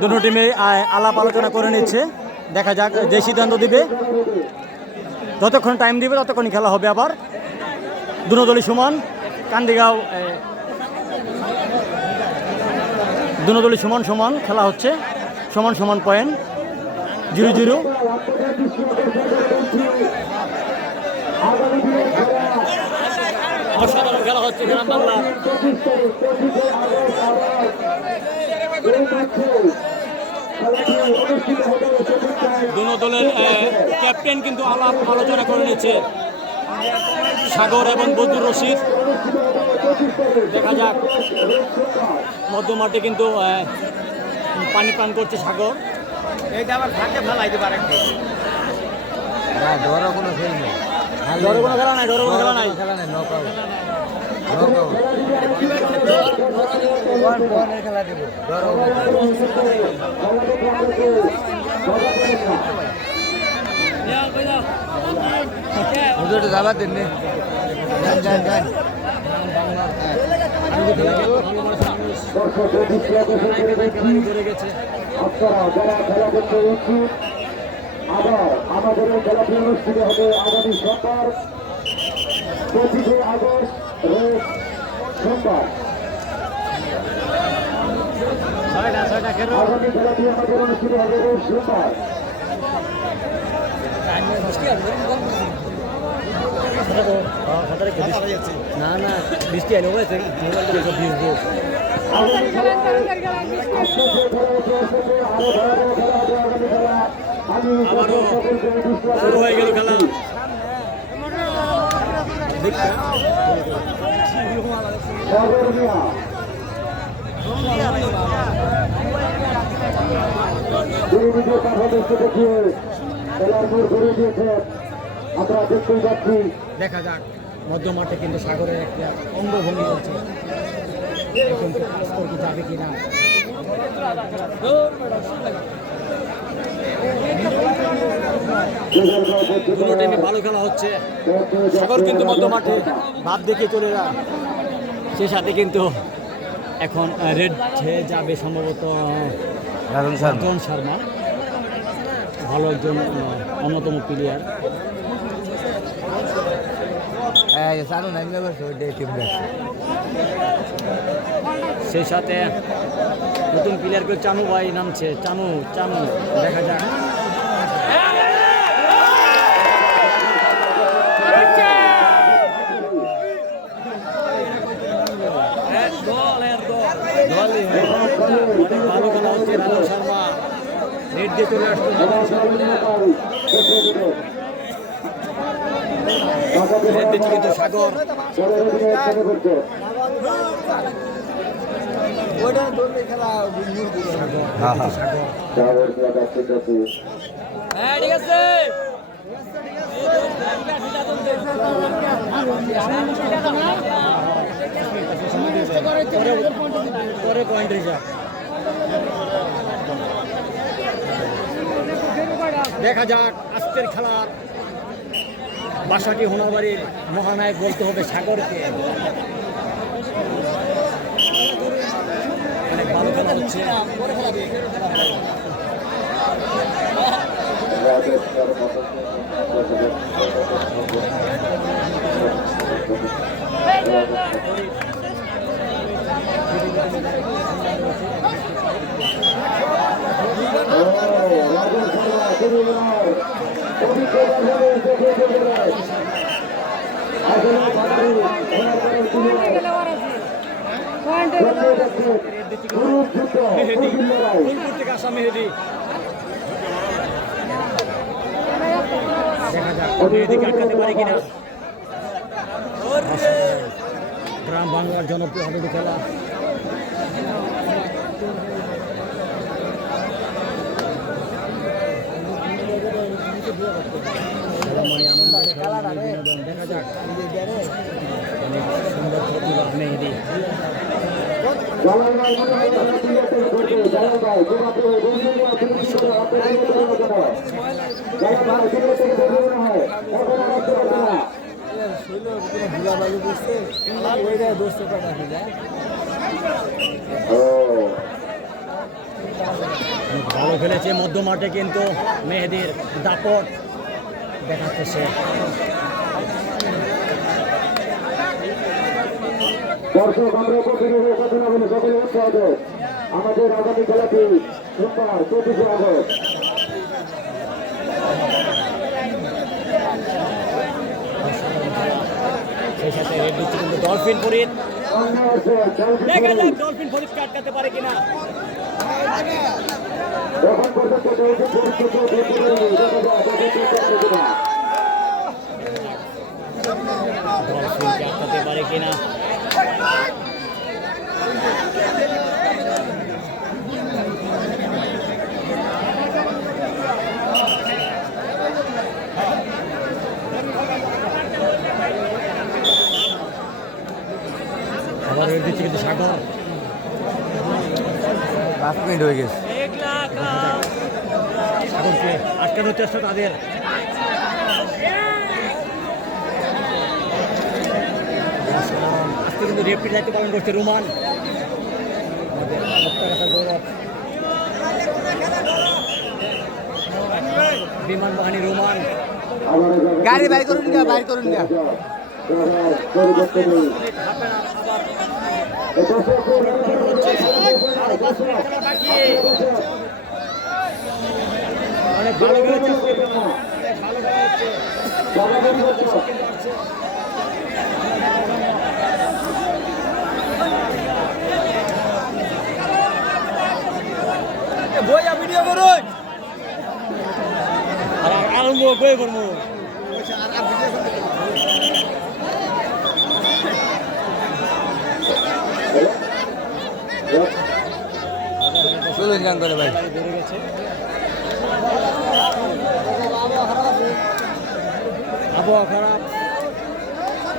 দুটো টিমে আলাপ আলোচনা করে নিচ্ছে, দেখা যাক যে সিদ্ধান্ত দিবে, যতক্ষণ টাইম দিবে ততক্ষণই খেলা হবে। আবার দুটো দলই সমান, কান্দিগাঁও দুটো দলই সমান সমান খেলা হচ্ছে, সমান সমান পয়েন্ট, 0-0। অসাধারণ খেলা হচ্ছে গ্রাম বাংলা। দুটো দলের ক্যাপ্টেন কিন্তু আলাপ আলোচনা করে নিচ্ছে, সাগর এবং বদরুর রশিদ। দেখা যাক, মধ্যমাঠে কিন্তু পানি পান করছে সাগর। এইটা আবার ফাঁকে ফেলাইতে পারে না, ডরও কোনো খেল নেই, ডরও কোনো খেলা নাই, ডরও কোনো খেলা নাই, খেলা নেই, নক আউট খেলা দেব, হুজুরটা যাবার দিন নে, যান যান আবার আমাদের খেলাটি অনুষ্ঠিত হবে আগামী সোমবার 25 আগস্ট রোজ সোমবার। আগামী খেলাটি আমাদের অনুষ্ঠিত হবে রোজ সোমবার। না না বৃষ্টি এলো হয়েছে, আবারও শুরু হয়ে গেল খেলা। আমরা দেখতেই পাচ্ছি, দেখা যাক মধ্যমাঠে কিন্তু সাগরের একটা অঙ্গভঙ্গি হচ্ছে, যাবে কিনা। দুটো টিমে ভালো খেলা হচ্ছে, সাগর কিন্তু মধ্যমাঠে ভাব দেখে চলে যা, সে সাথে কিন্তু এখন রেড হয়ে যাবে সম্ভবত রাজন শর্মা, ভালো একজন অন্যতম প্লেয়ার। সেই সাথে নতুন প্লেয়ার কেউ চানু ভাই নামছে, চানু দেখা যাক। ভালো খেলা হচ্ছে, রাজন শর্মা নেট দিয়ে চলে আসতো, কিন্তু সাগর ঠিক আছে। পরে পয়েন্ট হিসাব দেখা যাক। আজকের খেলার বাসাটি হোনাবাড়ির মহানায়ক বলতে হবে সাগরকে। অনেক ভালো খেলা হচ্ছে, মেহেদি দেখা যাক মেহেদি কাটকাতে পারে কিনা। গ্রাম বাংলার জনপ্রিয় হাডুডু খেলা। দেখা যাক, অনেক সুন্দর প্রতিভা মেহেদি। ফেলেছে মধ্য মাঠে, কিন্তু মেহেদীর দাপট দেখাচ্ছে সে। দর্শক আমরা উপস্থিত হয়ে কথা না বলে সকলে উঠতে হবে। আমাদের আগামী খেলাটি সোমবার 25শে আগস্ট। সেই সাথে রেড দিচ্ছে কিন্তু ডলফিন ফরিদ। দেখা যাক ডলফিন ফরিদকে আটকাতে পারে কিনা। এখন পর্যন্ত ডলফিনকে আটকাতে পারে কিনা। আবার রেড দিচ্ছে কিন্তু সাগর। 5 মিনিট হয়ে গেছে। সাগরকে আটকানোর চেষ্টা তাদের। আজকে কিন্তু রেফারির দায়িত্ব পালন করছে রোমান। গৌরব বিমান বাহিনী রোমান। গাড়ি বাইর করুন না, বাইর করুন না। অনেক ভালো খেলেছে। বইয়া ভিডিও করুন। আর আরম্ভ করে করবো। চলুন গান করে ভাই। বেড়ে গেছে। আবহাওয়া খারাপ,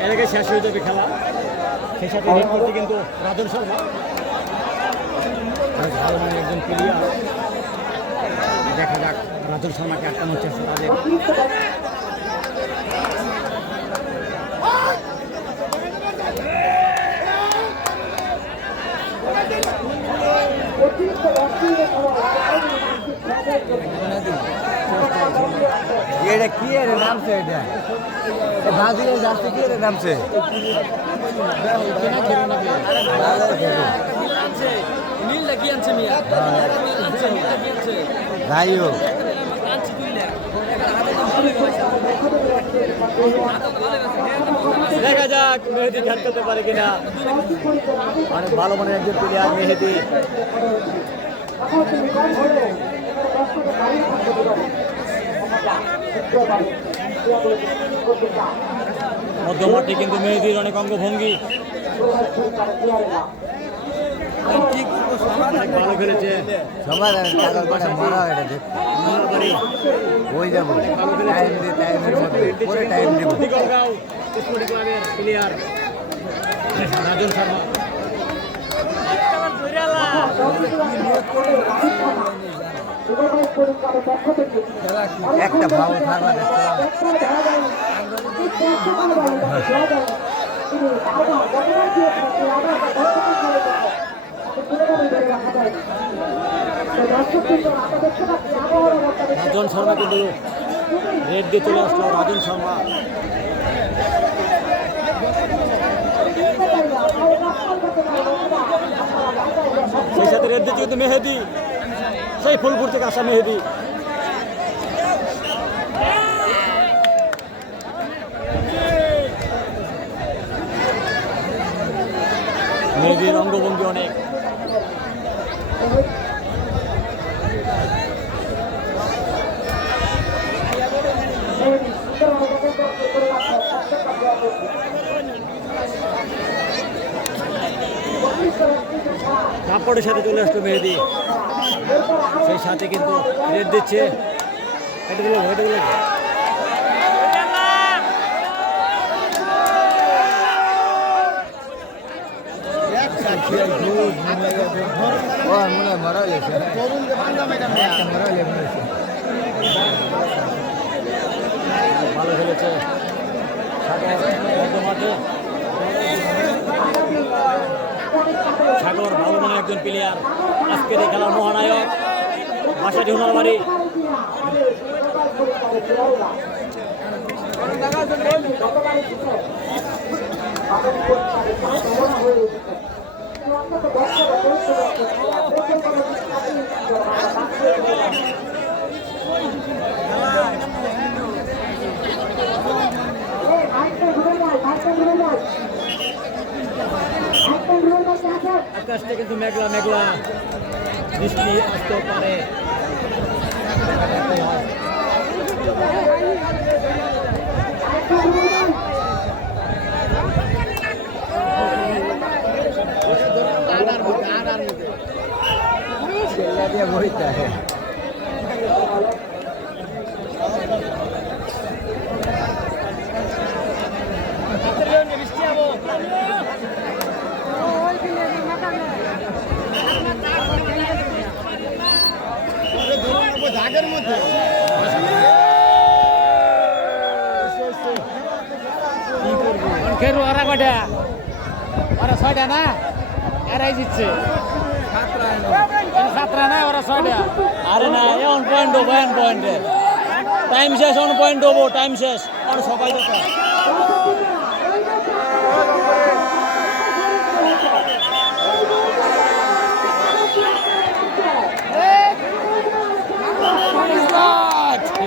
এলাকে শেষ হয়ে যাবে খেলা। সেই সাথে রেড করতে কিন্তু রাজন শর্মা অনেক ভালো মানের একজন প্লেয়ার। দেখা যাক রাজন শর্মাকে আটকানোর চেষ্টা তাদের। এটা কি এর নামছে? এটা ব্রাজিলের জার্সি কি এর নামছে? যাই হোক, দেখা যাক মেহেদি আটকাতে পারে কিনা। অনেক ভালো মানের একজন প্লেয়ার মেহেদি। মধ্যমাঠে কিন্তু মেহেদির অনেক অঙ্গভঙ্গি। অনেক ভালো খেলেছে। সবার টাকার কথা মারা এটা দেখ। ওই যাবো টাইম দিয়ে টাইমের মধ্যে পরে টাইম দেবো। দিগলগাঁও স্পোর্টিং ক্লাবের প্লেয়ার রাজন শর্মা। একটা ভালো থাকবা রাজন শর্মা কিন্তু রেড দিয়ে চলে আসলো। রাজন শর্মা সেই সাথে রেড দিচ্ছে কিন্তু মেহেদি, সেই ফুলপুর থেকে আসা মেহেদি। মেহেদির অঙ্গভঙ্গি অনেক। কাপড়ের সাথে চলে আসলো মেহেদি। সেই সাথে কিন্তু রেড দিচ্ছে। এটা দিল, এটা দিল। মনে হয় মারা গেছে। মারা গেছে। ভালো খেলেছে সাগর, ভালো মানের একজন প্লেয়ার, আজকের এই খেলার মহানায়ক। বাসাটি হুনারবাড়ি। আকাশটা কিন্তু মেঘলা মেঘলা, বৃষ্টি আসতে পারে। খেরু ওরা কয়টা? ওরা 6টা না? এরাই জিতছে। 7টা না, ওরা 6টা। আরে না, এখন পয়েন্ট হবো, এখন পয়েন্টে টাইম শেষ, এখন পয়েন্ট হবো, টাইম শেষ, আর সবাই দেখা